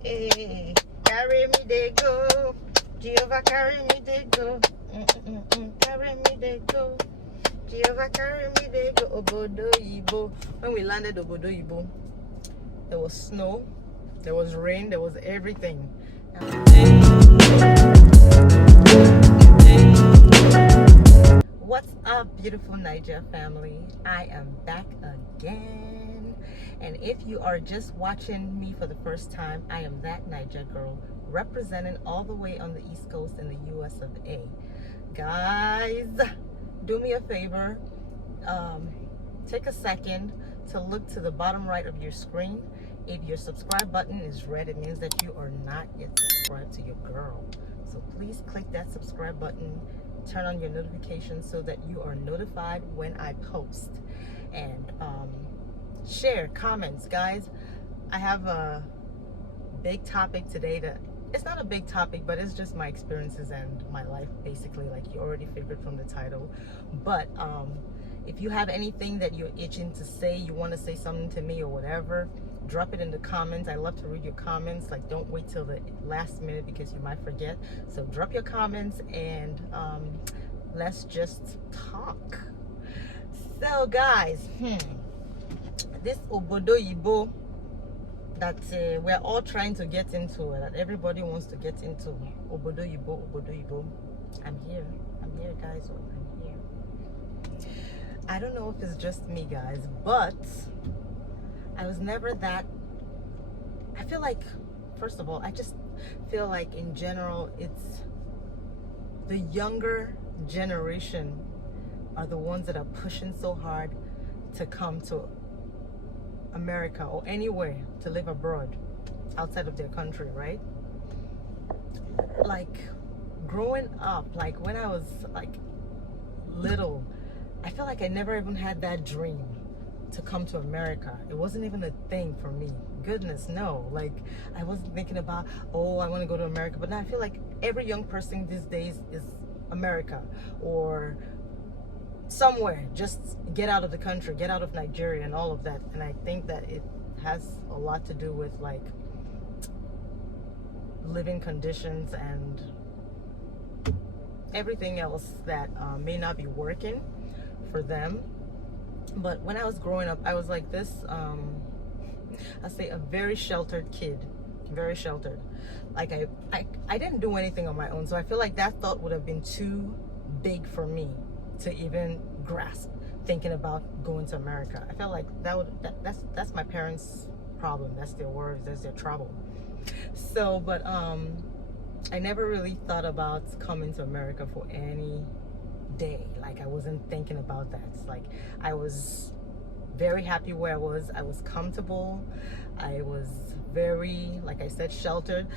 Hey, carry me they go. Jehovah carry me they go. Carry me they go. Jehovah carry me they go. Obodo Ibo. When we landed Obodo Ibo, there was snow, there was rain, there was everything. What's up, beautiful Naija family? I am back again. And if you are just watching me for the first time, I am that Naija girl representing all the way on the East Coast in the US of A. Guys, do me a favor. Take a second to look to the bottom right of your screen. If your subscribe button is red, it means that you are not yet subscribed to your girl. So please click that subscribe button, turn on your notifications so that you are notified when I post. And share, comments. Guys, I have a big topic today that it's not a big topic, but it's just my experiences and my life, basically, like you already figured from the title. But if you have anything that you're itching to say, you want to say something to me or whatever, drop it in the comments. I love to read your comments. Like, don't wait till the last minute because you might forget. So drop your comments and let's just talk. So guys, this Obodo Ibo that we're all trying to get into, that everybody wants to get into, Obodo Ibo, Obodo Ibo. I'm here guys. I'm here. I don't know if it's just me, guys, but I was never that. I feel like, first of all, I just feel like in general, it's the younger generation are the ones that are pushing so hard to come to America or anywhere to live abroad outside of their country, right? Like growing up, like when I was like little, I feel like I never even had that dream to come to America. It wasn't even a thing for me. Goodness, no. Like I wasn't thinking about, oh, I want to go to America. But now I feel like every young person these days is America or somewhere. Just get out of the country, get out of Nigeria and all of that. And I think that it has a lot to do with like living conditions and everything else that may not be working for them. But when I was growing up, I was like this, I'll say a very sheltered kid, very sheltered. Like I didn't do anything on my own. So I feel like that thought would have been too big for me to even grasp, thinking about going to America. I felt like that's my parents' problem. That's their worries, that's their trouble. So, but I never really thought about coming to America for any day. Like I wasn't thinking about that. It's like I was very happy where I was. I was comfortable. I was very, like I said, sheltered.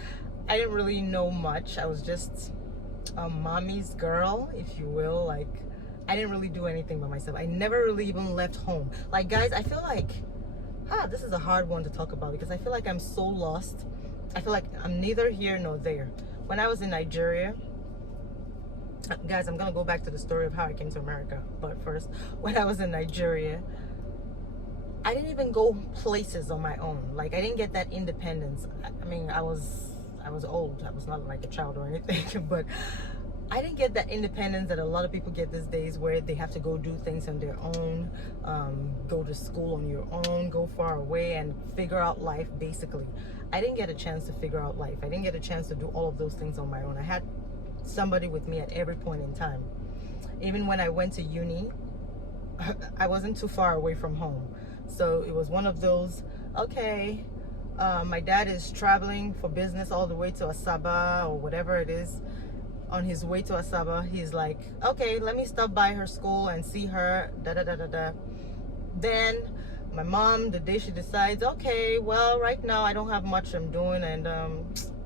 I didn't really know much. I was just a mommy's girl, if you will. Like I didn't really do anything by myself. I never really even left home. Like guys, I feel like this is a hard one to talk about because I feel like I'm so lost. I feel like I'm neither here nor there. When I was in Nigeria, guys, I'm gonna go back to the story of how I came to America. But first, when I was in Nigeria, I didn't even go places on my own. Like I didn't get that independence. I mean, I was old. I was not like a child or anything, but I didn't get that independence that a lot of people get these days, where they have to go do things on their own, go to school on your own, go far away and figure out life. Basically, I didn't get a chance to figure out life. I didn't get a chance to do all of those things on my own. I had somebody with me at every point in time. Even when I went to uni, I wasn't too far away from home. So it was one of those, okay, my dad is traveling for business all the way to Asaba or whatever it is. On his way to Asaba, he's like, okay, let me stop by her school and see her, da-da-da-da-da. Then my mom, the day she decides, okay, well, right now I don't have much I'm doing, and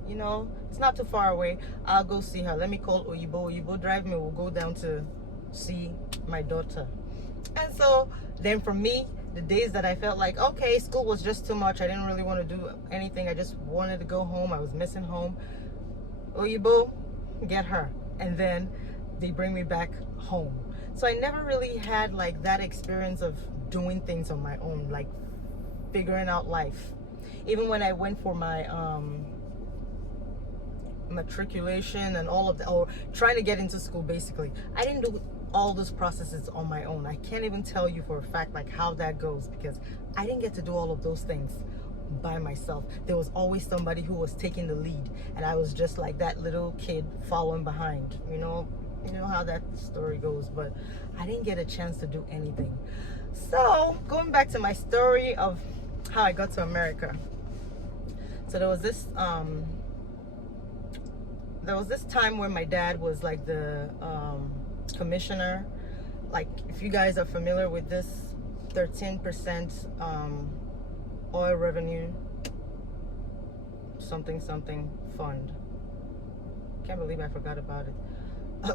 you know, it's not too far away, I'll go see her. Let me call Oyibo drive me, we'll go down to see my daughter. And so then for me, the days that I felt like, okay, school was just too much, I didn't really want to do anything, I just wanted to go home, I was missing home, Oyibo, get her. And then they bring me back home. So I never really had like that experience of doing things on my own, like figuring out life. Even when I went for my matriculation and all of that, or trying to get into school, basically, I didn't do all those processes on my own. I can't even tell you for a fact like how that goes, because I didn't get to do all of those things by myself. There was always somebody who was taking the lead, and I was just like that little kid following behind. You know how that story goes. But I didn't get a chance to do anything. So going back to my story of how I got to America. So there was this time where my dad was like the commissioner. Like, if you guys are familiar with this 13% oil revenue something fund. Can't believe I forgot about it.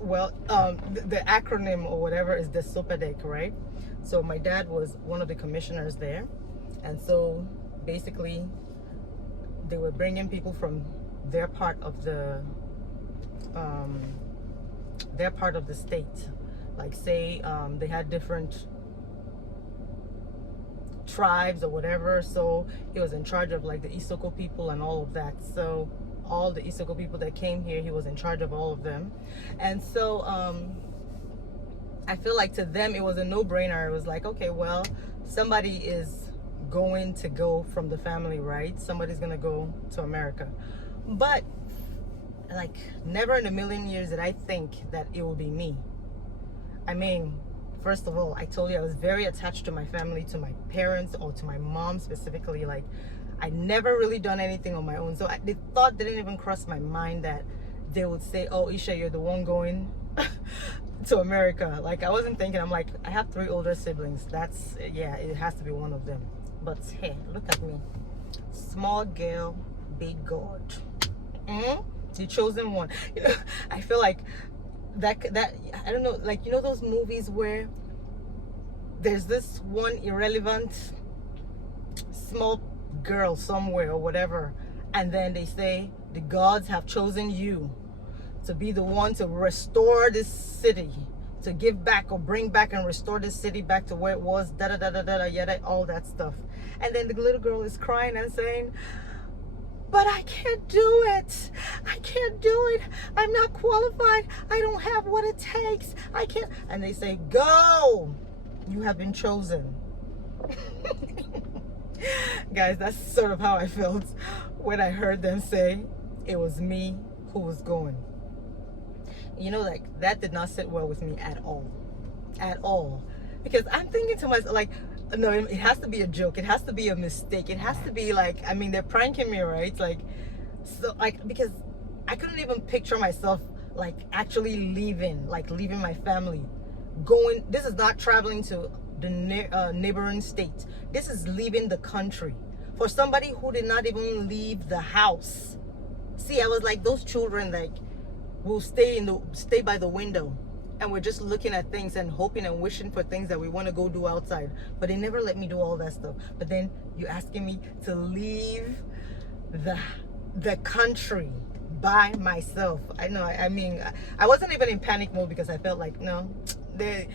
Well, the acronym or whatever is the SOPADEC, right? So my dad was one of the commissioners there, and so basically they were bringing people from their part of the state. Like, say they had different tribes or whatever, so he was in charge of like the Isoko people and all of that. So all the Isoko people that came here, he was in charge of all of them. And so I feel like to them it was a no-brainer. It was like, okay, well, somebody is going to go from the family, right? Somebody's gonna go to America. But like, never in a million years did I think that it would be me. I mean, first of all, I told you I was very attached to my family, to my parents, or to my mom specifically. Like, I never really done anything on my own. So the thought didn't even cross my mind that they would say, oh, Isha, you're the one going to America. Like, I wasn't thinking. I'm like, I have 3 older siblings. That's, yeah, it has to be one of them. But hey, look at me. Small girl, big God. The chosen one. I feel like that I don't know, like, you know those movies where there's this one irrelevant small girl somewhere or whatever, and then they say the gods have chosen you to be the one to restore this city, to give back or bring back and restore this city back to where it was, da da da da da, yada, all that stuff. And then the little girl is crying and saying, but I can't do it. I can't do it. I'm not qualified. I don't have what it takes. I can't. And they say, go. You have been chosen. Guys, that's sort of how I felt when I heard them say it was me who was going. You know, like, that did not sit well with me at all. At all. Because I'm thinking to myself, like, no, it has to be a joke. It has to be a mistake. It has to be like, I mean, they're pranking me, right? Like, so, like, because I couldn't even picture myself like actually leaving my family, going. This is not traveling to the neighboring state. This is leaving the country for somebody who did not even leave the house. See, I was like those children, like, will stay by the window, and we're just looking at things and hoping and wishing for things that we want to go do outside. But they never let me do all that stuff. But then you're asking me to leave the country by myself. I know, I mean, I wasn't even in panic mode, because I felt like, no, they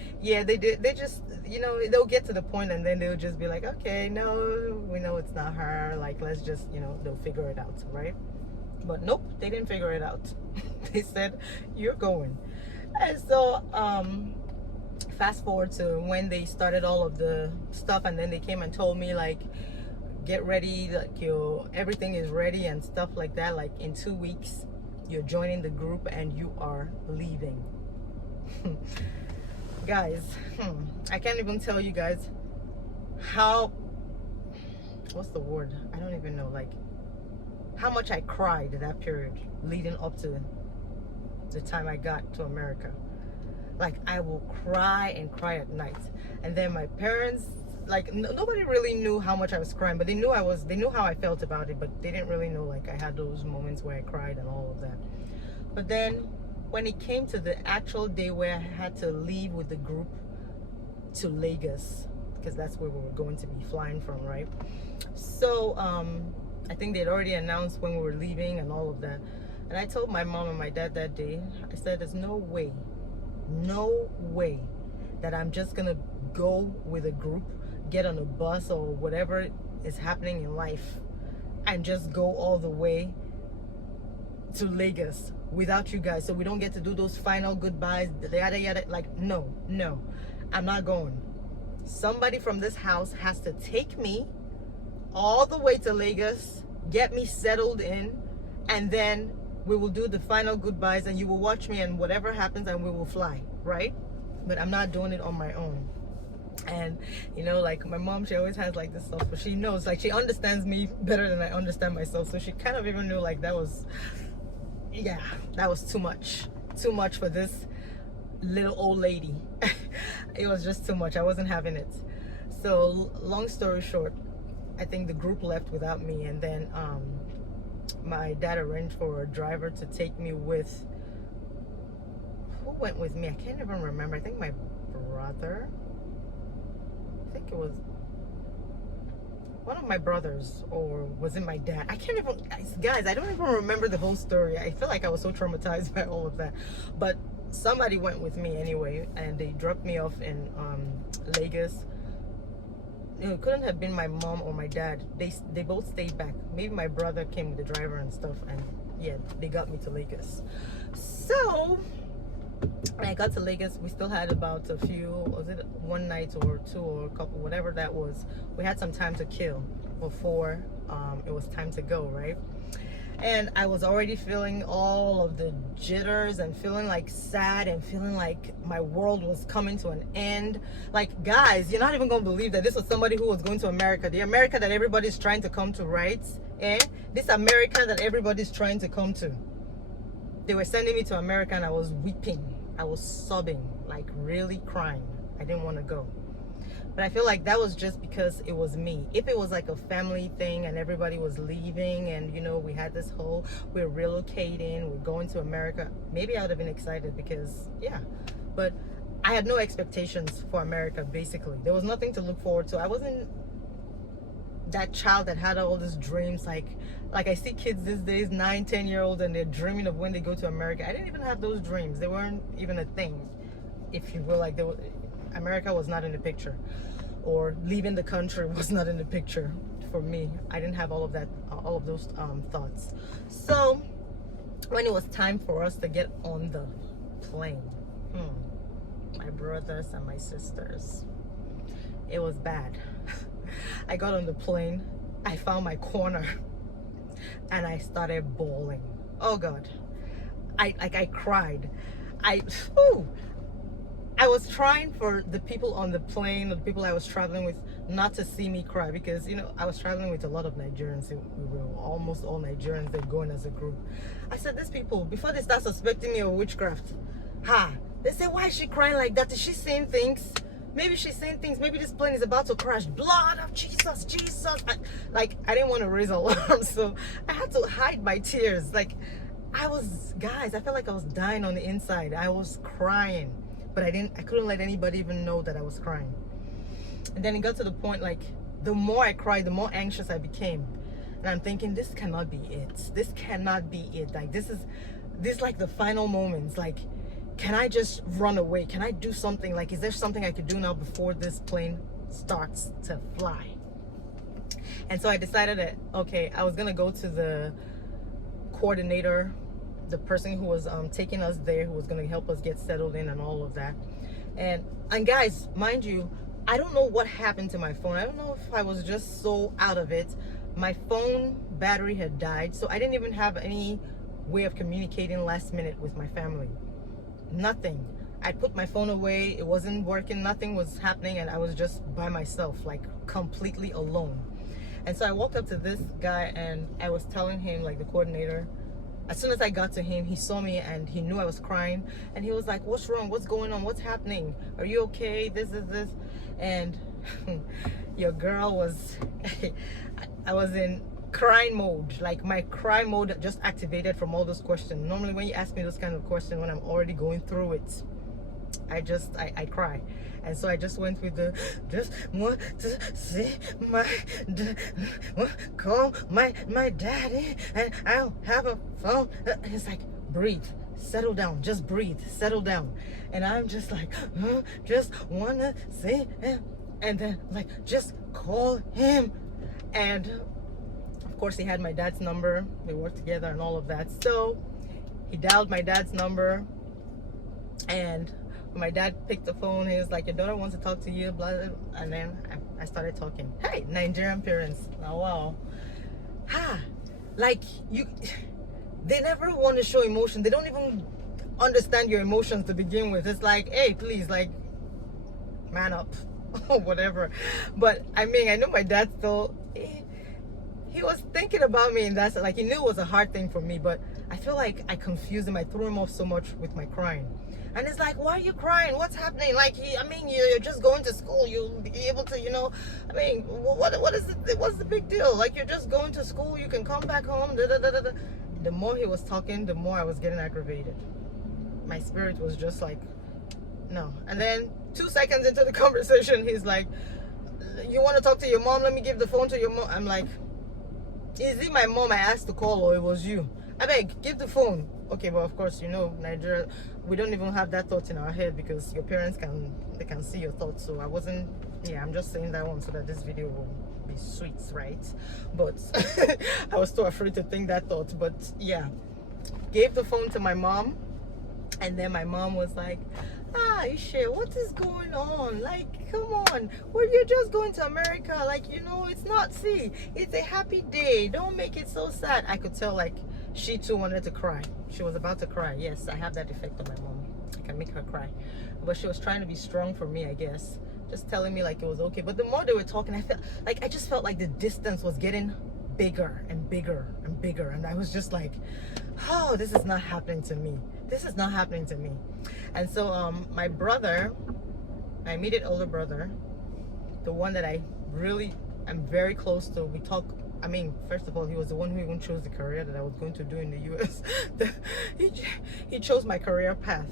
just, you know, they'll get to the point and then they'll just be like, okay, no, we know it's not her. Like, let's just, you know, they'll figure it out, right? But nope, they didn't figure it out. They said, you're going. And so fast forward to when they started all of the stuff, and then they came and told me, like, get ready, like, everything is ready and stuff like that. Like, in 2 weeks you're joining the group and you are leaving. Guys, I can't even tell you guys how, what's the word, I don't even know, like, how much I cried that period leading up to the time I got to America. Like, I will cry and cry at night. And then my parents, like, nobody really knew how much I was crying, but they knew how I felt about it, but they didn't really know, like, I had those moments where I cried and all of that. But then when it came to the actual day where I had to leave with the group to Lagos, because that's where we were going to be flying from, right? So I think they'd already announced when we were leaving and all of that. And I told my mom and my dad that day, I said, there's no way that I'm just gonna go with a group, get on a bus or whatever is happening in life, and just go all the way to Lagos without you guys, so we don't get to do those final goodbyes, yada yada. Like, no, I'm not going. Somebody from this house has to take me all the way to Lagos, get me settled in, and then we will do the final goodbyes, and you will watch me, and whatever happens, and we will fly, right? But I'm not doing it on my own. And you know, like my mom, she always has like this stuff, but she knows, like, she understands me better than I understand myself, so she kind of even knew, like, that was too much for this little old lady. It was just too much. I wasn't having it. So long story short, I think the group left without me, and then my dad arranged for a driver to take me with, who went with me? I can't even remember. I think my brother, I think it was one of my brothers, or was it my dad? I can't even, guys, I don't even remember the whole story. I feel like I was so traumatized by all of that. But somebody went with me anyway, and they dropped me off in Lagos. It couldn't have been my mom or my dad. They both stayed back. Maybe my brother came with the driver and stuff, and yeah, they got me to Lagos. So when I got to Lagos, we still had about a few, was it one night or two or a couple, whatever that was. We had some time to kill before it was time to go, right? And I was already feeling all of the jitters and feeling like sad and feeling like my world was coming to an end. Like, guys, you're not even gonna believe that this was somebody who was going to America, the America that everybody's trying to come to, right? This America that everybody's trying to come to. They were sending me to America, and I was weeping. I was sobbing, like really crying. I didn't want to go. But I feel like that was just because it was me. If it was like a family thing and everybody was leaving, and you know, we had this whole, we're relocating, we're going to America, maybe I would have been excited, because yeah. But I had no expectations for America, basically. There was nothing to look forward to. I wasn't that child that had all these dreams, like I see kids these days, 9-10-year-olds, and they're dreaming of when they go to America. I didn't even have those dreams. They weren't even a thing, if you will. Like, America was not in the picture, or leaving the country was not in the picture for me. I didn't have all of that, all of those thoughts. So when it was time for us to get on the plane, my brothers and my sisters, it was bad. I got on the plane, I found my corner, and I started bawling. Oh God, I cried. I was trying for the people on the plane, or the people I was traveling with, not to see me cry, because you know, I was traveling with a lot of Nigerians. We were almost all Nigerians. They're going as a group. I said, these people, before they start suspecting me of witchcraft, they say, why is she crying like that? Is she saying things? Maybe she's saying things. Maybe this plane is about to crash. Blood of Jesus, Jesus. I didn't want to raise alarm, so I had to hide my tears. Like, guys, I felt like I was dying on the inside. I was crying, but I couldn't let anybody even know that I was crying. And then it got to the point, like, the more I cried, the more anxious I became. And I'm thinking, this cannot be it. This cannot be it. Like, this like the final moments. Like, can I just run away? Can I do something? Like, is there something I could do now before this plane starts to fly? And so I decided that, okay, I was gonna go to the coordinator, the person who was taking us there, who was gonna help us get settled in and all of that. And guys, mind you, I don't know what happened to my phone. I don't know if I was just so out of it. My phone battery had died, so I didn't even have any way of communicating last minute with my family. Nothing. I put my phone away, it wasn't working, nothing was happening, and I was just by myself, like completely alone. And so I walked up to this guy, and I was telling him, like, the coordinator. As soon as I got to him, he saw me and he knew I was crying, and he was like, what's wrong? What's going on? What's happening? Are you okay? This. And your girl was I was in crying mode. Like, my cry mode just activated from all those questions. Normally when you ask me those kind of questions when I'm already going through it, I cry. And so I just went with the, just want to see call my daddy, and I don't have a phone. It's like, breathe, settle down, just breathe, settle down. And I'm just like, just wanna see him. And then, like, just call him. And Of course, he had my dad's number. We worked together and all of that. So he dialed my dad's number, and when my dad picked the phone, he was like, your daughter wants to talk to you, blah, blah, blah. And then I started talking. Hey, Nigerian parents. Oh, wow. Like, they never want to show emotion. They don't even understand your emotions to begin with. It's like, hey, please, like, man up or whatever. But I mean, I know my dad still, he was thinking about me, and that's like, he knew it was a hard thing for me, but I feel like I confused him. I threw him off so much with my crying. And it's like, why are you crying? What's happening? Like, I mean, you're just going to school. You'll be able to, you know, I mean, what is it? What's the big deal? Like, you're just going to school. You can come back home. Da, da, da, da, da. The more he was talking, the more I was getting aggravated. My spirit was just like, no. And then 2 seconds into the conversation, he's like, you want to talk to your mom? Let me give the phone to your mom. I'm like, is it my mom I asked to call, or it was you? I beg, give the phone. Okay, but of course, you know, Nigeria, we don't even have that thought in our head, because your parents can see your thoughts. So I wasn't, yeah, I'm just saying that one so that this video will be sweet, right? But I was too afraid to think that thought. But yeah, gave the phone to my mom, and then my mom was like, Ishe, what is going on? Like, come on, well, you're just going to America. Like, you know, it's not, see, it's a happy day. Don't make it so sad. I could tell, like, she too wanted to cry. She was about to cry. Yes, I have that effect on my mom. I can make her cry. But she was trying to be strong for me, I guess. Just telling me like it was okay. But the more they were talking, I just felt like the distance was getting bigger and bigger and bigger. And I was just like, oh, this is not happening to me. This is not happening to me. And so my brother, my immediate older brother, the one that I'm very close to, we talk. I mean, first of all, he was the one who even chose the career that I was going to do in the US. He chose my career path.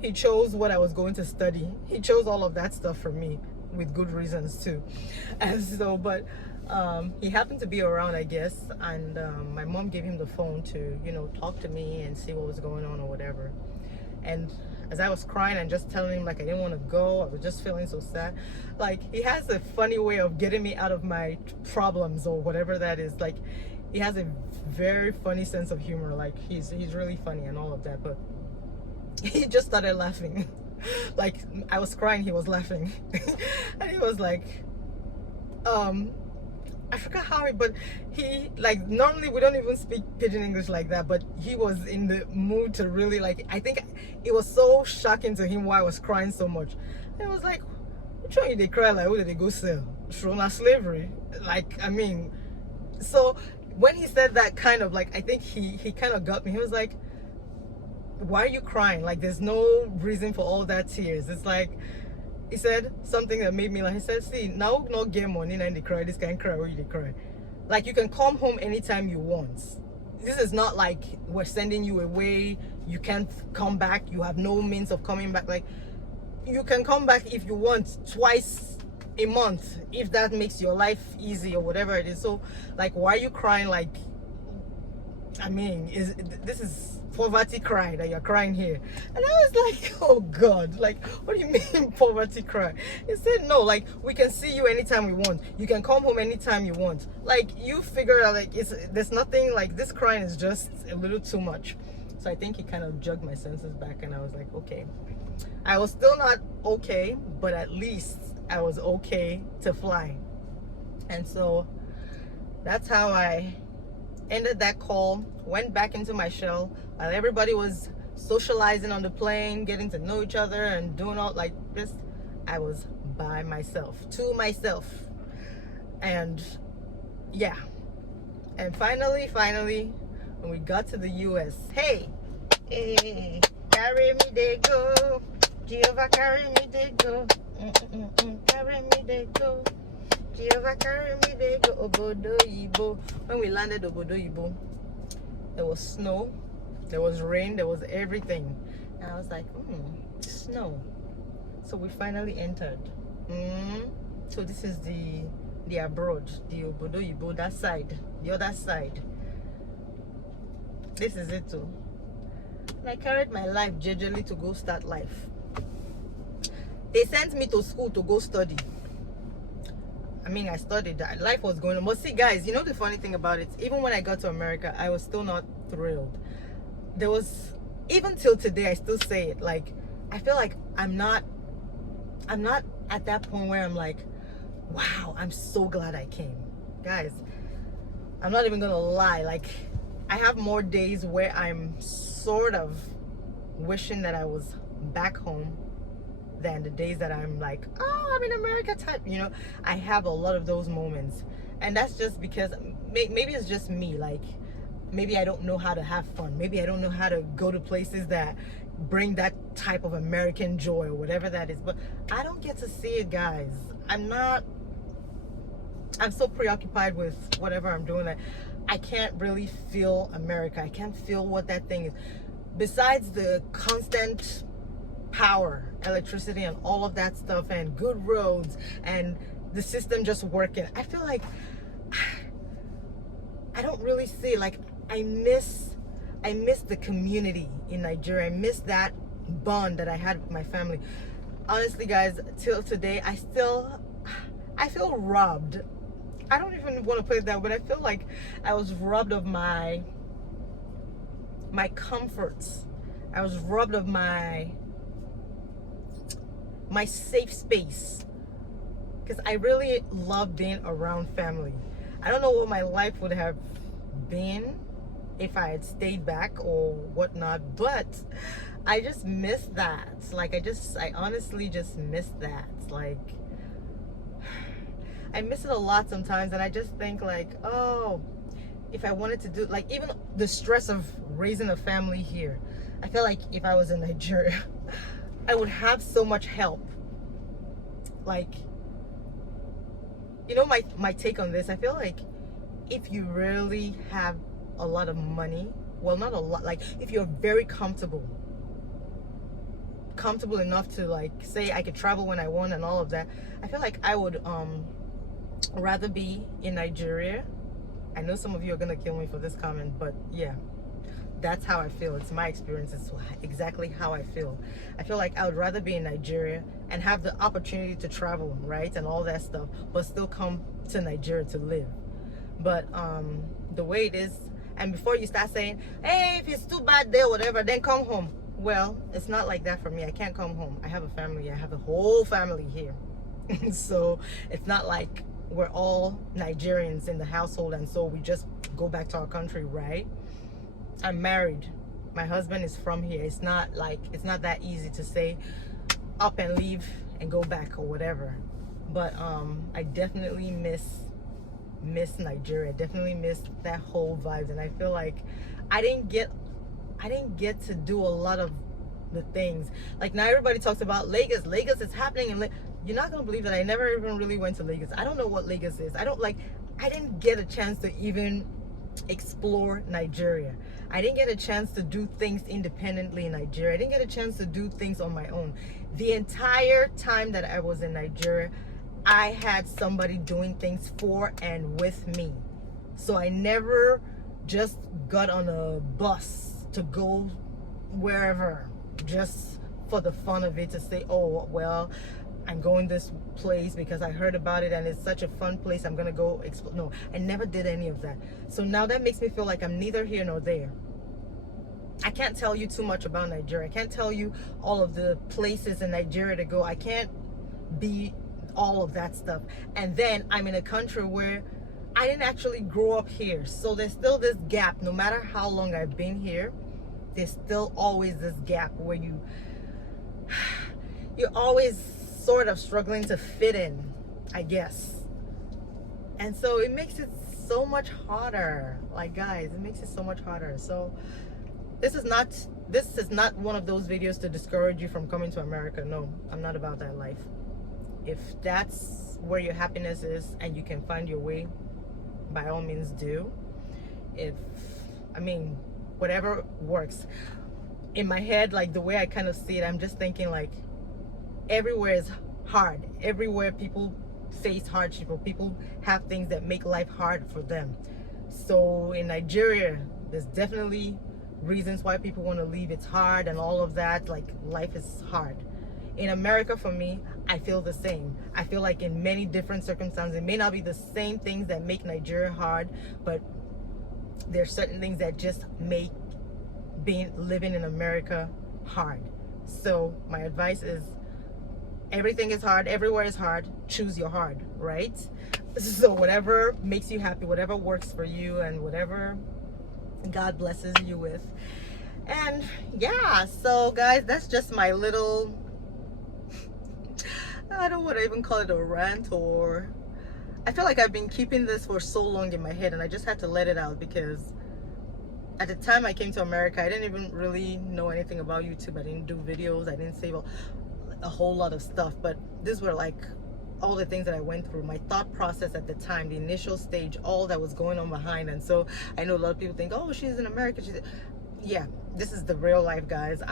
He chose what I was going to study. He chose all of that stuff for me, with good reasons too. And so, but he happened to be around, I guess, and my mom gave him the phone to, you know, talk to me and see what was going on or whatever. And as I was crying and just telling him like I didn't want to go, I was just feeling so sad. Like, he has a funny way of getting me out of my problems or whatever that is. Like, he has a very funny sense of humor. Like, he's really funny and all of that. But he just started laughing. Like, I was crying, he was laughing. And he was like, I forgot how but he, like, normally we don't even speak pidgin English like that, but he was in the mood to really, like, I think it was so shocking to him why I was crying so much. And I was like, which one they cry like, who did they go sell? Shrona slavery? Like, I mean, so when he said that, kind of like, I think he kind of got me. He was like, why are you crying? Like, there's no reason for all that tears. It's like, he said something that made me like, he said, see, now not get money and they cry, this kind cry where you cry. Like, you can come home anytime you want. This is not like we're sending you away, you can't come back, you have no means of coming back. Like, you can come back if you want, twice a month, if that makes your life easy or whatever it is. So, like, why are you crying? Like, I mean, this is poverty cry that you're crying here. And I was like, oh God, like, what do you mean poverty cry? He said, no, like, we can see you anytime we want, you can come home anytime you want. Like, you figure out, like, there's nothing, like, this crying is just a little too much. So I think he kind of jugged my senses back, and I was like, okay. I was still not okay, but at least I was okay to fly. And so that's how I ended that call, went back into my shell while everybody was socializing on the plane, getting to know each other and doing all like this. I was by myself, to myself. And yeah, and finally when we got to the US, hey, carry me they go, Jehovah carry me they go, carry me they go, Jehovah carry me they go, Obodo Yibo. When we landed Obodo Yibo, there was snow, there was rain, there was everything. And I was like, snow. So we finally entered. So this is the abroad, the Obodo Yibo, that side, the other side. This is it too. And I carried my life gingerly to go start life. They sent me to school to go study. I mean, I studied that. Life was going on. But see, guys, you know the funny thing about it? Even when I got to America, I was still not thrilled. There was, even till today, I still say it. Like, I feel like I'm not at that point where I'm like, wow, I'm so glad I came. Guys, I'm not even gonna lie. Like, I have more days where I'm sort of wishing that I was back home than the days that I'm like, oh, I'm in America type, you know. I have a lot of those moments, and that's just because maybe it's just me. Like, maybe I don't know how to have fun. Maybe I don't know how to go to places that bring that type of American joy or whatever that is. But I don't get to see it, guys. I'm so preoccupied with whatever I'm doing that I can't really feel America. I can't feel what that thing is. Besides the constant power, electricity, and all of that stuff, and good roads, and the system just working, I feel like I don't really see, like, I miss the community in Nigeria. I miss that bond that I had with my family. Honestly, guys, till today, I feel robbed. I don't even want to put it that way, but I feel like I was robbed of my comforts. I was robbed of my safe space, because I really love being around family. I don't know what my life would have been if I had stayed back or whatnot, but I just miss that. Like, I honestly just miss that. Like, I miss it a lot sometimes, and I just think like, oh, if I wanted to do, like, even the stress of raising a family here, I feel like if I was in Nigeria, I would have so much help. Like, you know, my take on this, I feel like if you really have a lot of money, well, not a lot, like if you're very comfortable enough to, like, say I could travel when I want and all of that, I feel like I would rather be in Nigeria. I know some of you are gonna kill me for this comment, but yeah, that's how I feel. It's my experience. It's exactly how I feel. I feel like I would rather be in Nigeria and have the opportunity to travel, right, and all that stuff, but still come to Nigeria to live. But the way it is, and before you start saying, hey, if it's too bad there, whatever, then come home. Well, it's not like that for me. I can't come home. I have a family. I have a whole family here. So it's not like we're all Nigerians in the household and so we just go back to our country, right? I'm married. My husband is from here. It's not that easy to say up and leave and go back or whatever. But I definitely miss Nigeria. I definitely miss that whole vibe, and I feel like I didn't get to do a lot of the things. Like, now everybody talks about Lagos. Lagos is happening, and you're not gonna believe that I never even really went to Lagos. I don't know what Lagos is. I didn't get a chance to even explore Nigeria. I didn't get a chance to do things independently in Nigeria. I didn't get a chance to do things on my own. The entire time that I was in Nigeria, I had somebody doing things for and with me. So I never just got on a bus to go wherever just for the fun of it, to say, oh, well, I'm going this place because I heard about it and it's such a fun place, I'm gonna go explore. No, I never did any of that. So now that makes me feel like I'm neither here nor there. I can't tell you too much about Nigeria. I can't tell you all of the places in Nigeria to go. I can't be all of that stuff. And then I'm in a country where I didn't actually grow up here. So there's still this gap. No matter how long I've been here, there's still always this gap where you're always sort of struggling to fit in, I guess. And so it makes it so much harder. Like, guys, it makes it so much harder. So this is not one of those videos to discourage you from coming to America. No, I'm not about that life. If that's where your happiness is and you can find your way, by all means do. Whatever works. In my head, like, the way I kind of see it, I'm just thinking like everywhere is hard. Everywhere people face hardship, or people have things that make life hard for them. So in Nigeria, there's definitely reasons why people want to leave. It's hard and all of that. Like, life is hard. In America, for me, I feel the same. I feel like in many different circumstances, it may not be the same things that make Nigeria hard, but there's certain things that just make living in America hard. So my advice is, everything is hard, everywhere is hard. Choose your hard, right? So whatever makes you happy, whatever works for you, and whatever God blesses you with. And yeah, so guys, that's just my little, I don't want to even call it a rant, or I feel like I've been keeping this for so long in my head, and I just had to let it out, because at the time I came to America, I didn't even really know anything about YouTube. I didn't do videos, I didn't save a whole lot of stuff, but these were like all the things that I went through, my thought process at the time, the initial stage, all that was going on behind. And so I know a lot of people think, oh, she's in America, yeah, this is the real life, guys.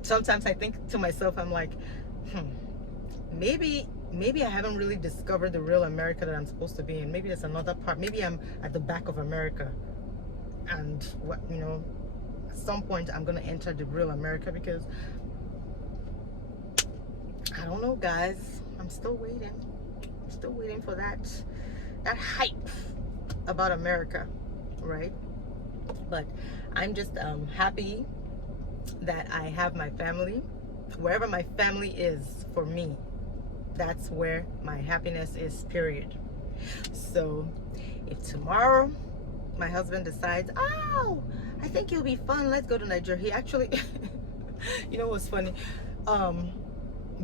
Sometimes I think to myself, I'm like, maybe I haven't really discovered the real America that I'm supposed to be in. Maybe there's another part. Maybe I'm at the back of America, and what, you know, at some point I'm gonna enter the real America, because I don't know, guys. I'm still waiting. I'm still waiting for that hype about America, right? But I'm just happy that I have my family. Wherever my family is, for me, that's where my happiness is, period. So if tomorrow my husband decides, oh, I think it'll be fun, let's go to Nigeria, he actually you know what's funny,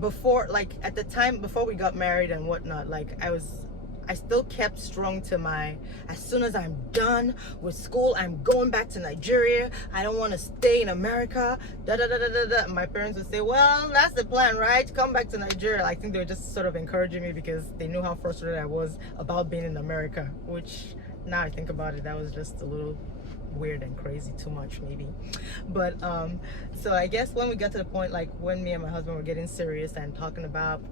before, like at the time before we got married and whatnot, like I still kept strong to my, as soon as I'm done with school, I'm going back to Nigeria. I don't want to stay in America. Da da da da da da. My parents would say, well, that's the plan, right? Come back to Nigeria. I think they were just sort of encouraging me, because they knew how frustrated I was about being in America, which now I think about it, that was just a little weird and crazy, too much maybe. But so I guess when we got to the point, like when me and my husband were getting serious and talking about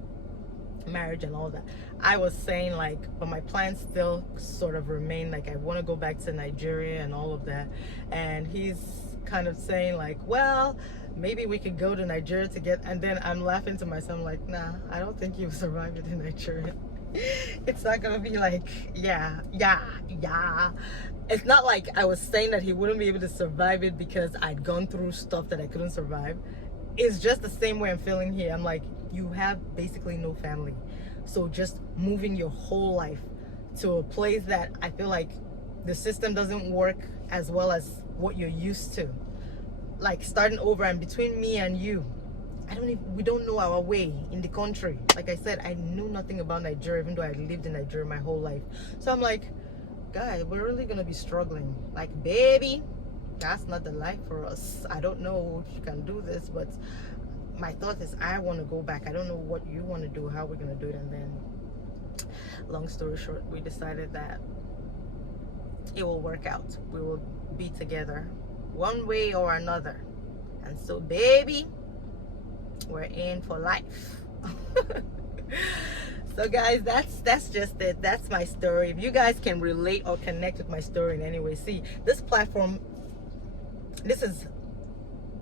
marriage and all that, I was saying like, but my plans still sort of remain, like I want to go back to Nigeria and all of that. And he's kind of saying like, well, maybe we could go to Nigeria to get, and then I'm laughing to myself like, nah, I don't think you'll survive it in Nigeria. It's not gonna be like, yeah. It's not like I was saying that he wouldn't be able to survive it because I'd gone through stuff that I couldn't survive. It's just the same way I'm feeling here. I'm like, you have basically no family, so just moving your whole life to a place that I feel like the system doesn't work as well as what you're used to, like starting over. And between me and you, we don't know our way in the country. Like I said, I knew nothing about Nigeria, even though I lived in Nigeria my whole life. So I'm like, guys, we're really gonna be struggling. Like, baby, that's not the life for us. I don't know if you can do this, but my thought is I want to go back. I don't know what you want to do, how we're gonna do it. And then, long story short, we decided that it will work out. We will be together one way or another. And so, baby, we're in for life. So guys, that's just it. That's my story. If you guys can relate or connect with my story in any way, see, this platform, this is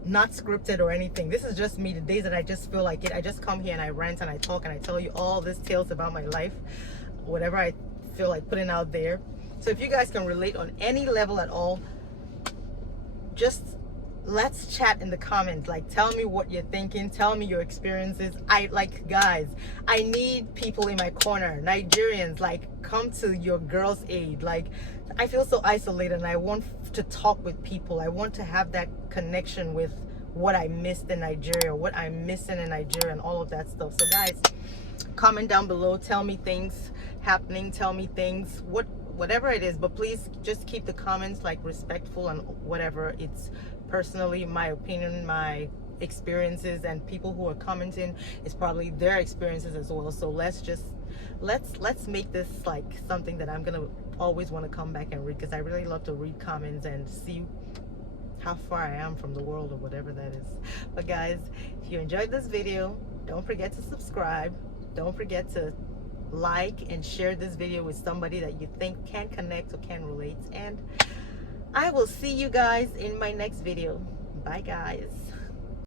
not scripted or anything. This is just me, the days that I just feel like it. I just come here and I rant and I talk and I tell you all these tales about my life, whatever I feel like putting out there. So if you guys can relate on any level at all, just let's chat in the comments. Like, tell me what you're thinking, tell me your experiences. Guys, I need people in my corner. Nigerians, like, come to your girl's aid. Like, I feel so isolated and I want to talk with people. I want to have that connection with what I missed in Nigeria, what I'm missing in Nigeria, and all of that stuff. So guys, comment down below, tell me things happening, tell me things, whatever it is, but please just keep the comments like respectful and whatever. It's personally my opinion, my experiences, and people who are commenting is probably their experiences as well. So let's make this like something that I'm gonna always want to come back and read, because I really love to read comments and see how far I am from the world or whatever that is. But guys, if you enjoyed this video, don't forget to subscribe. Don't forget to like and share this video with somebody that you think can connect or can relate. And I will see you guys in my next video. Bye guys.